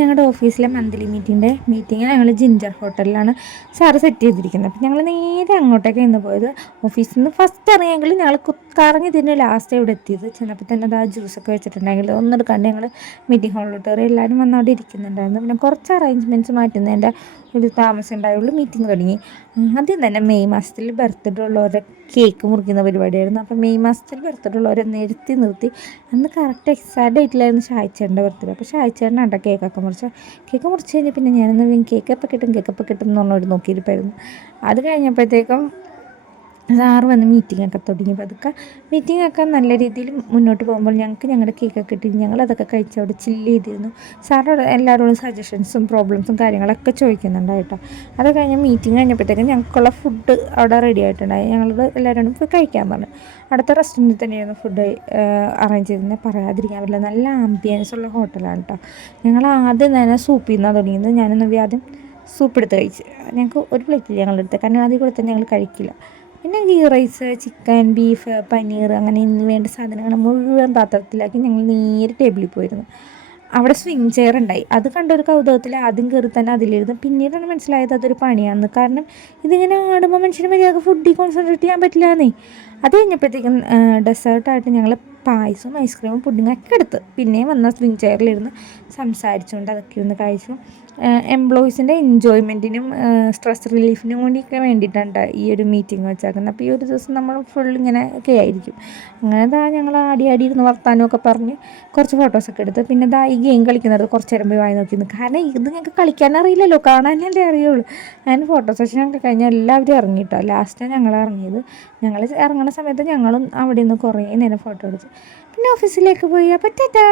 ഞങ്ങളുടെ ഓഫീസിലെ മന്ത്ലി മീറ്റിങ്ങിന്റെ മീറ്റിംഗ് ഞങ്ങൾ ജിഞ്ചർ ഹോട്ടലിലാണ് സാറ് സെറ്റ് ചെയ്തിരിക്കുന്നത്. അപ്പം ഞങ്ങൾ നേരെ അങ്ങോട്ടേക്ക് ഇന്ന് പോയത്. ഓഫീസിൽ നിന്ന് ഫസ്റ്റ് ഇറങ്ങിയെങ്കിൽ ഞങ്ങൾ കറങ്ങി തിരിഞ്ഞ് ലാസ്റ്റ് ഇവിടെ എത്തിയത്. ചെന്നപ്പോൾ തന്നെ അത് ആ ജ്യൂസൊക്കെ വെച്ചിട്ടുണ്ടെങ്കിൽ ഒന്നെടുക്കാണ്ട് ഞങ്ങൾ മീറ്റിംഗ് ഹാളിലോട്ട് കയറി എല്ലാവരും വന്നവിടെ ഇരിക്കുന്നുണ്ടായിരുന്നു. പിന്നെ കുറച്ച് അറേഞ്ച്മെന്റ്സ് മാറ്റുന്നതിന്റെ ഒരു താമസം ഉണ്ടായുള്ളൂ. മീറ്റിംഗ് തുടങ്ങി. ആദ്യം തന്നെ മെയ് മാസത്തിൽ ബർത്ത്ഡേ ഉള്ളവരെ കേക്ക് മുറിക്കുന്ന പരിപാടിയായിരുന്നു. അപ്പോൾ മെയ് മാസത്തിൽ ബർത്ത്ഡേ ഉള്ളവരെ നിർത്തി നിർത്തി. അന്ന് കറക്റ്റ് എക്സാക്ട് ഡേറ്റിലായിരുന്നു ഷായ്ച്ചേട്ടന്റെ ബർത്ത്ഡേ അപ്പോൾ ഷായ്ച്ചേട്ടനാണ്ട കേക്കൊക്കെ മുറിച്ച് കേക്ക് മുറിച്ച് കഴിഞ്ഞ് പിന്നെ ഞാനിന്ന് കേക്ക് എപ്പോൾ കിട്ടും കേക്ക് കിട്ടും എന്ന് നോക്കിയിരിപ്പായിരുന്നു. അത് കഴിഞ്ഞപ്പോഴത്തേക്കും സാറ് വന്ന് മീറ്റിംഗ് ഒക്കെ തുടങ്ങി. പതുക്കെ ഒക്കെ നല്ല രീതിയിൽ മുന്നോട്ട് പോകുമ്പോൾ ഞങ്ങൾക്ക് ഞങ്ങളുടെ കേക്കൊക്കെ കിട്ടി ഞങ്ങൾ അതൊക്കെ കഴിച്ച് അവിടെ ചില്ല് ചെയ്തിരുന്നു. സാറോട് എല്ലാവരോടും സജഷൻസും പ്രോബ്ലംസും കാര്യങ്ങളൊക്കെ ചോദിക്കുന്നുണ്ടായിട്ടോ അത് കഴിഞ്ഞ് മീറ്റിംഗ് കഴിഞ്ഞപ്പോഴത്തേക്കും ഞങ്ങൾക്കുള്ള ഫുഡ് അവിടെ റെഡി ആയിട്ടുണ്ടായി. ഞങ്ങളോട് എല്ലാവരോടും പോയി കഴിക്കാൻ പറഞ്ഞു. അടുത്ത റെസ്റ്റോറന്റിൽ തന്നെയായിരുന്നു ഫുഡ് അറേഞ്ച് ചെയ്തിരുന്നത്. പറയാതിരിക്കാൻ പറ്റില്ല. നല്ല ആംബിയൻസ് ഉള്ള ഹോട്ടലാണ് കേട്ടോ. ഞങ്ങൾ ആദ്യം തന്നെ സൂപ്പിൽ നിന്നാണ് തുടങ്ങിയത്. ഞാനൊന്നും ആദ്യം സൂപ്പ് എടുത്ത് കഴിച്ച്. ഞങ്ങൾക്ക് ഒരു പ്ലേറ്റിൽ ഞങ്ങളെടുത്ത് കാരണം ആദ്യം കൂടെ തന്നെ ഞങ്ങൾ കഴിക്കില്ല. പിന്നെ ghee rice chicken beef paneer അങ്ങനെ ഇന്ന് വേണ്ട സാധനങ്ങൾ മുഴുവൻ പാത്രത്തിലാക്കി ഞങ്ങൾ നേരെ ടേബിളിൽ പോയിരുന്നു. അവിടെ സ്വിംഗ് ചെയർ ഉണ്ടായി. അത് കണ്ട ഒരു കൗതുകത്തിൽ ആദ്യം കയറി തന്നെ അതിലിരുന്നു. പിന്നീടാണ് മനസ്സിലായത് അതൊരു പണിയാണെന്ന് കാരണം ഇതിങ്ങനെ ആടുമ്പോൾ മനുഷ്യന് മര്യാദ ഫുഡിൽ കോൺസെൻട്രേറ്റ് ചെയ്യാൻ പറ്റില്ലാന്നേ. അത് കഴിഞ്ഞപ്പോഴത്തേക്കും ഡെസേർട്ടായിട്ട് ഞങ്ങൾ പായസവും ഐസ്ക്രീമും പുഡിങ്ങും ഒക്കെ എടുത്ത് പിന്നെയും വന്ന സ്വിങ് ചെയറിലിരുന്ന് സംസാരിച്ചുകൊണ്ട് അതൊക്കെ ഇരുന്ന് കഴിച്ചു. എംപ്ലോയീസിന്റെ എൻജോയ്മെന്റിനും സ്ട്രെസ് റിലീഫിനും കൂടിയൊക്കെ വേണ്ടിയിട്ടാണ് ഈ ഒരു മീറ്റിംഗ് വെച്ചേക്കുന്നത്. അപ്പോൾ ഈ ഒരു ദിവസം നമ്മൾ ഫുൾ ഇങ്ങനെ ഒക്കെ ആയിരിക്കും. അങ്ങനെ ദാ ഞങ്ങൾ ആടി ആടി ഇരുന്ന് വർത്താനമൊക്കെ പറഞ്ഞ് കുറച്ച് ഫോട്ടോസൊക്കെ എടുത്ത് പിന്നെ ദാ ഈ ഗെയിം കളിക്കുന്നത് കുറച്ച് നേരം പോയി വായി നോക്കിയിരുന്നു കാരണം ഇത് ഞങ്ങൾക്ക് കളിക്കാൻ അറിയില്ലല്ലോ. കാണാനല്ലേ അറിയുള്ളൂ. അങ്ങനെ ഫോട്ടോ സെഷൻ ഒക്കെ കഴിഞ്ഞാൽ എല്ലാവരും ഇറങ്ങിയിട്ടോ ലാസ്റ്റാണ് ഞങ്ങൾ ഇറങ്ങിയത്. ഞങ്ങൾ ഇറങ്ങുന്ന സമയത്ത് ഞങ്ങളും അവിടെ നിന്ന് കുറേ നേരം ഫോട്ടോ എടുത്തു പിന്നെ ഓഫീസിലേക്ക് പോയി. അപ്പോൾ ടാറ്റാ.